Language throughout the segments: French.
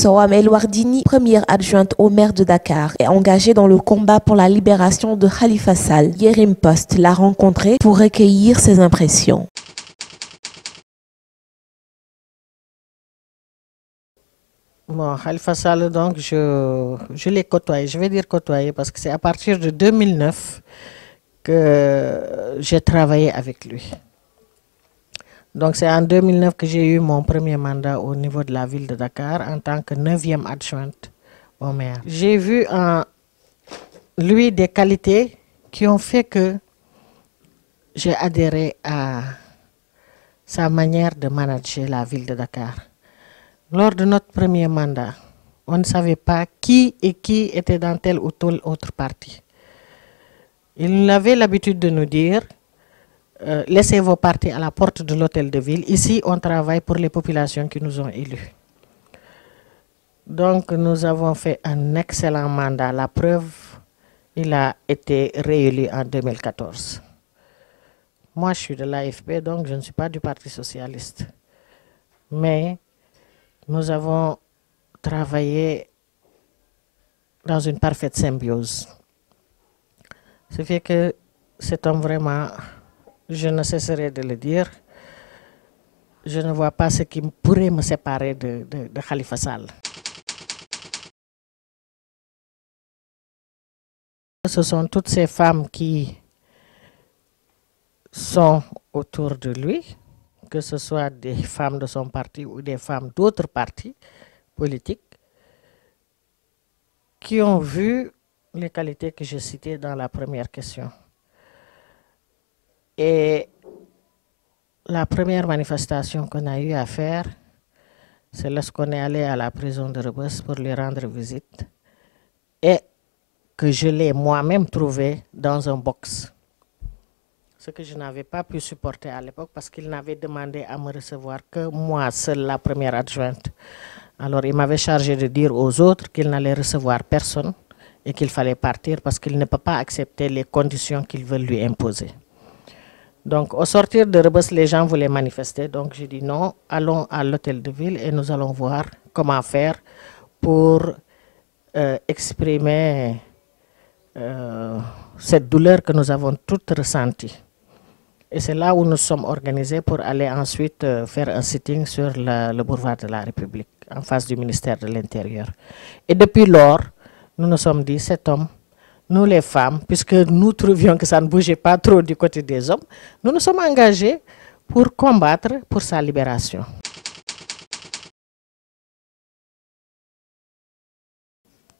Soham El Wardini, première adjointe au maire de Dakar, est engagée dans le combat pour la libération de Khalifa Sall. Yerim Post l'a rencontré pour recueillir ses impressions. Bon, Khalifa Sall, donc, je l'ai côtoyé. Je vais dire côtoyé parce que c'est à partir de 2009 que j'ai travaillé avec lui. Donc, c'est en 2009 que j'ai eu mon premier mandat au niveau de la ville de Dakar en tant que 9e adjointe au maire. J'ai vu en lui des qualités qui ont fait que j'ai adhéré à sa manière de manager la ville de Dakar. Lors de notre premier mandat, on ne savait pas qui était dans tel ou tel autre parti. Il avait l'habitude de nous dire laissez vos partis à la porte de l'hôtel de ville. Ici, on travaille pour les populations qui nous ont élus. Donc, nous avons fait un excellent mandat. La preuve, il a été réélu en 2014. Moi, je suis de l'AFP, donc je ne suis pas du Parti socialiste. Mais nous avons travaillé dans une parfaite symbiose. Ce fait que cet homme vraiment, je ne cesserai de le dire, je ne vois pas ce qui pourrait me séparer de Khalifa Sall. Ce sont toutes ces femmes qui sont autour de lui, que ce soit des femmes de son parti ou des femmes d'autres partis politiques, qui ont vu les qualités que j'ai citées dans la première question. Et la première manifestation qu'on a eu à faire, c'est lorsqu'on est allé à la prison de Rebeuss pour lui rendre visite et que je l'ai moi-même trouvé dans un box. Ce que je n'avais pas pu supporter à l'époque parce qu'il n'avait demandé à me recevoir que moi seule, la première adjointe. Alors il m'avait chargé de dire aux autres qu'il n'allait recevoir personne et qu'il fallait partir parce qu'il ne peut pas accepter les conditions qu'ils veulent lui imposer. Donc au sortir de Rebeuss, les gens voulaient manifester. Donc j'ai dit non, allons à l'hôtel de ville et nous allons voir comment faire pour exprimer cette douleur que nous avons toutes ressentie. Et c'est là où nous sommes organisés pour aller ensuite faire un sitting sur le boulevard de la République, en face du ministère de l'Intérieur. Et depuis lors, nous nous sommes dit, cet homme, nous les femmes, puisque nous trouvions que ça ne bougeait pas trop du côté des hommes, nous nous sommes engagés pour combattre pour sa libération.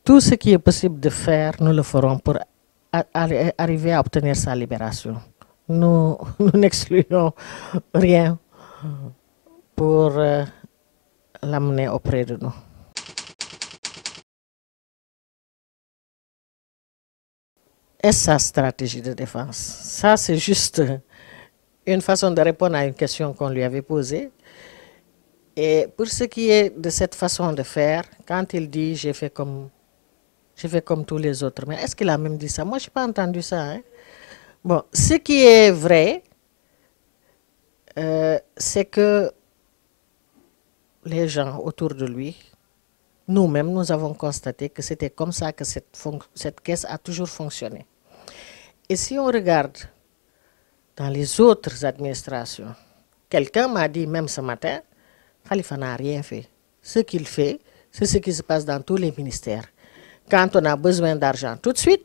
Tout ce qui est possible de faire, nous le ferons pour arriver à obtenir sa libération. Nous n'excluons rien pour l'amener auprès de nous. Est-ce sa stratégie de défense? Ça, c'est juste une façon de répondre à une question qu'on lui avait posée. Et pour ce qui est de cette façon de faire, quand il dit « j'ai fait comme tous les autres », mais est-ce qu'il a même dit ça? Moi, je n'ai pas entendu ça. Hein? Bon, ce qui est vrai, c'est que les gens autour de lui, nous-mêmes, nous avons constaté que c'était comme ça que cette caisse a toujours fonctionné. Et si on regarde dans les autres administrations, quelqu'un m'a dit même ce matin, Khalifa n'a rien fait. Ce qu'il fait, c'est ce qui se passe dans tous les ministères. Quand on a besoin d'argent, tout de suite,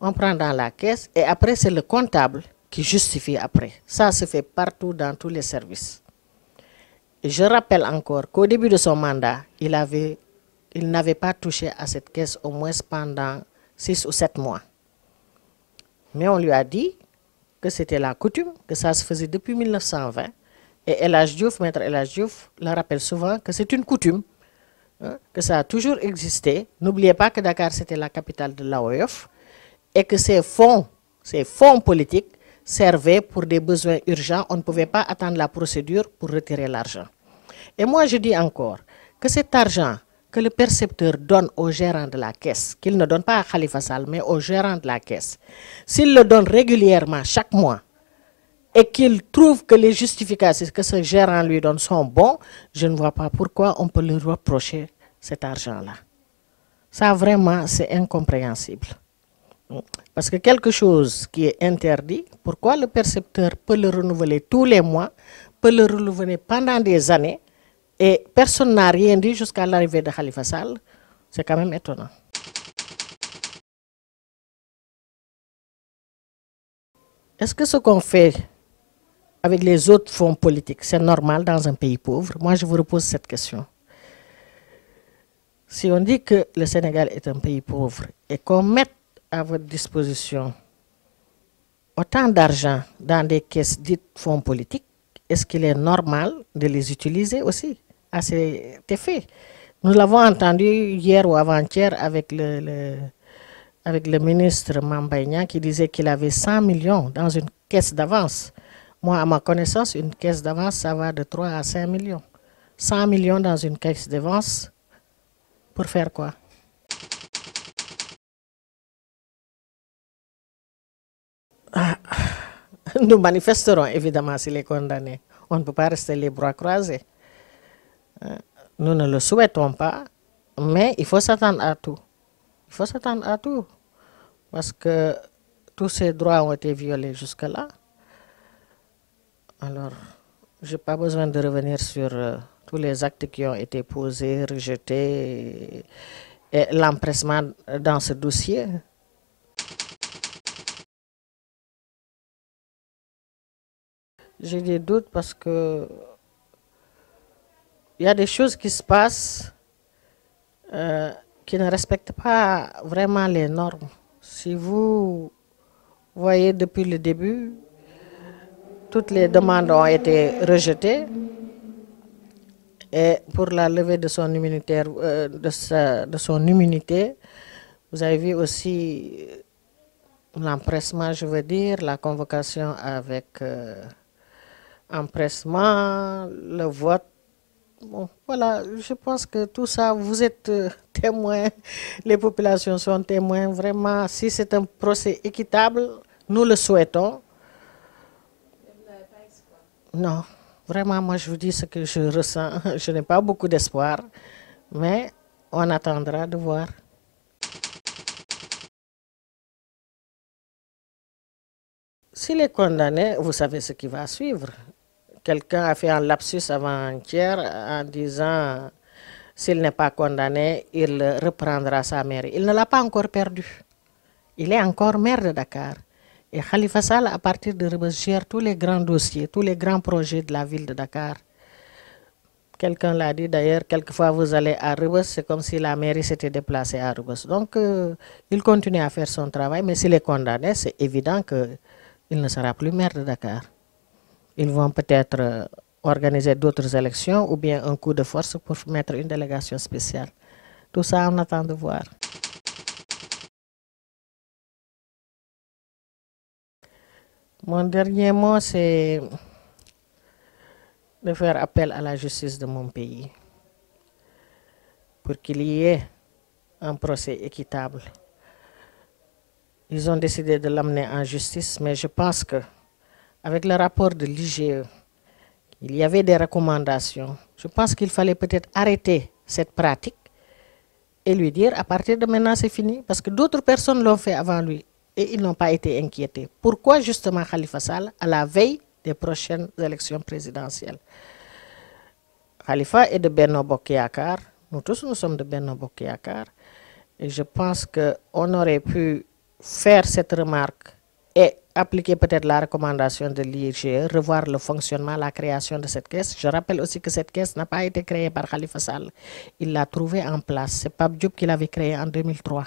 on prend dans la caisse et après, c'est le comptable qui justifie après. Ça se fait partout dans tous les services. Et je rappelle encore qu'au début de son mandat, il n'avait pas touché à cette caisse au moins pendant 6 ou 7 mois. Mais on lui a dit que c'était la coutume, que ça se faisait depuis 1920. Et El Hadj Diouf, maître El Hadj Diouf, le rappelle souvent que c'est une coutume, hein, que ça a toujours existé. N'oubliez pas que Dakar, c'était la capitale de l'AOF et que ces fonds politiques servaient pour des besoins urgents. On ne pouvait pas attendre la procédure pour retirer l'argent. Et moi, je dis encore que cet argent que le percepteur donne au gérant de la caisse, qu'il ne donne pas à Khalifa Sall, mais au gérant de la caisse, s'il le donne régulièrement chaque mois et qu'il trouve que les justificatifs que ce gérant lui donne sont bons, je ne vois pas pourquoi on peut lui reprocher cet argent-là. Ça, vraiment, c'est incompréhensible. Parce que quelque chose qui est interdit, pourquoi le percepteur peut le renouveler tous les mois, peut le renouveler pendant des années, et personne n'a rien dit jusqu'à l'arrivée de Khalifa Sall? C'est quand même étonnant. Est-ce que ce qu'on fait avec les autres fonds politiques, c'est normal dans un pays pauvre? Moi, je vous repose cette question. Si on dit que le Sénégal est un pays pauvre et qu'on mette à votre disposition autant d'argent dans des caisses dites fonds politiques, est-ce qu'il est normal de les utiliser aussi à cet effet? Nous l'avons entendu hier ou avant-hier avec le ministre Mame Mbaye Niang qui disait qu'il avait 100 millions dans une caisse d'avance. Moi, à ma connaissance, une caisse d'avance, ça va de 3 à 5 millions. 100 millions dans une caisse d'avance, pour faire quoi? Nous manifesterons évidemment s'il est condamné. On ne peut pas rester les bras croisés. Nous ne le souhaitons pas, mais il faut s'attendre à tout. Il faut s'attendre à tout. Parce que tous ces droits ont été violés jusque-là. Alors, je n'ai pas besoin de revenir sur tous les actes qui ont été posés, rejetés, et l'empressement dans ce dossier. J'ai des doutes parce que il y a des choses qui se passent qui ne respectent pas vraiment les normes. Si vous voyez depuis le début, toutes les demandes ont été rejetées et pour la levée de son immunité, vous avez vu aussi l'empressement, je veux dire, la convocation avec empressement, le vote. Bon, voilà, je pense que tout ça, vous êtes témoins, les populations sont témoins. Vraiment, si c'est un procès équitable, nous le souhaitons. Non, vraiment, moi je vous dis ce que je ressens. Je n'ai pas beaucoup d'espoir, mais on attendra de voir. S'il est condamné, vous savez ce qui va suivre. Quelqu'un a fait un lapsus avant-hier en disant s'il n'est pas condamné, il reprendra sa mairie. Il ne l'a pas encore perdu. Il est encore maire de Dakar. Et Khalifa Sall, à partir de Rebeuss, gère tous les grands dossiers, tous les grands projets de la ville de Dakar. Quelqu'un l'a dit d'ailleurs, quelquefois vous allez à Rebeuss, c'est comme si la mairie s'était déplacée à Rebeuss. Donc, il continue à faire son travail, mais s'il est condamné, c'est évident qu'il ne sera plus maire de Dakar. Ils vont peut-être organiser d'autres élections ou bien un coup de force pour mettre une délégation spéciale. Tout ça, on attend de voir. Mon dernier mot, c'est de faire appel à la justice de mon pays pour qu'il y ait un procès équitable. Ils ont décidé de l'amener en justice, mais je pense que avec le rapport de l'IGE, il y avait des recommandations. Je pense qu'il fallait peut-être arrêter cette pratique et lui dire à partir de maintenant c'est fini, parce que d'autres personnes l'ont fait avant lui et ils n'ont pas été inquiétés. Pourquoi justement Khalifa Sall à la veille des prochaines élections présidentielles? Khalifa est de Benno Bokk Yakaar, nous tous nous sommes de Benno Bokk Yakaar, et je pense qu'on aurait pu faire cette remarque et appliquer peut-être la recommandation de l'IGE, revoir le fonctionnement, la création de cette caisse. Je rappelle aussi que cette caisse n'a pas été créée par Khalifa Sall. Il l'a trouvée en place. C'est Pape Diop qui l'avait créée en 2003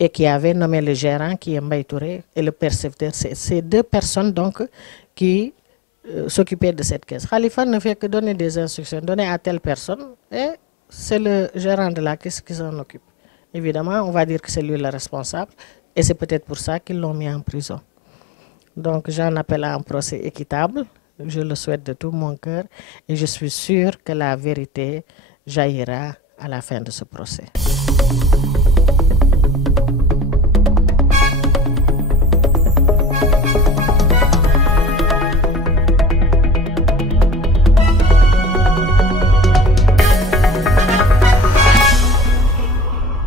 et qui avait nommé le gérant qui est Mbaye Touré et le percepteur. C'est ces deux personnes donc qui s'occupaient de cette caisse. Khalifa ne fait que donner des instructions, donner à telle personne et c'est le gérant de la caisse qui s'en occupe. Évidemment, on va dire que c'est lui le responsable et c'est peut-être pour ça qu'ils l'ont mis en prison. Donc, j'en appelle à un procès équitable. Je le souhaite de tout mon cœur et je suis sûre que la vérité jaillira à la fin de ce procès.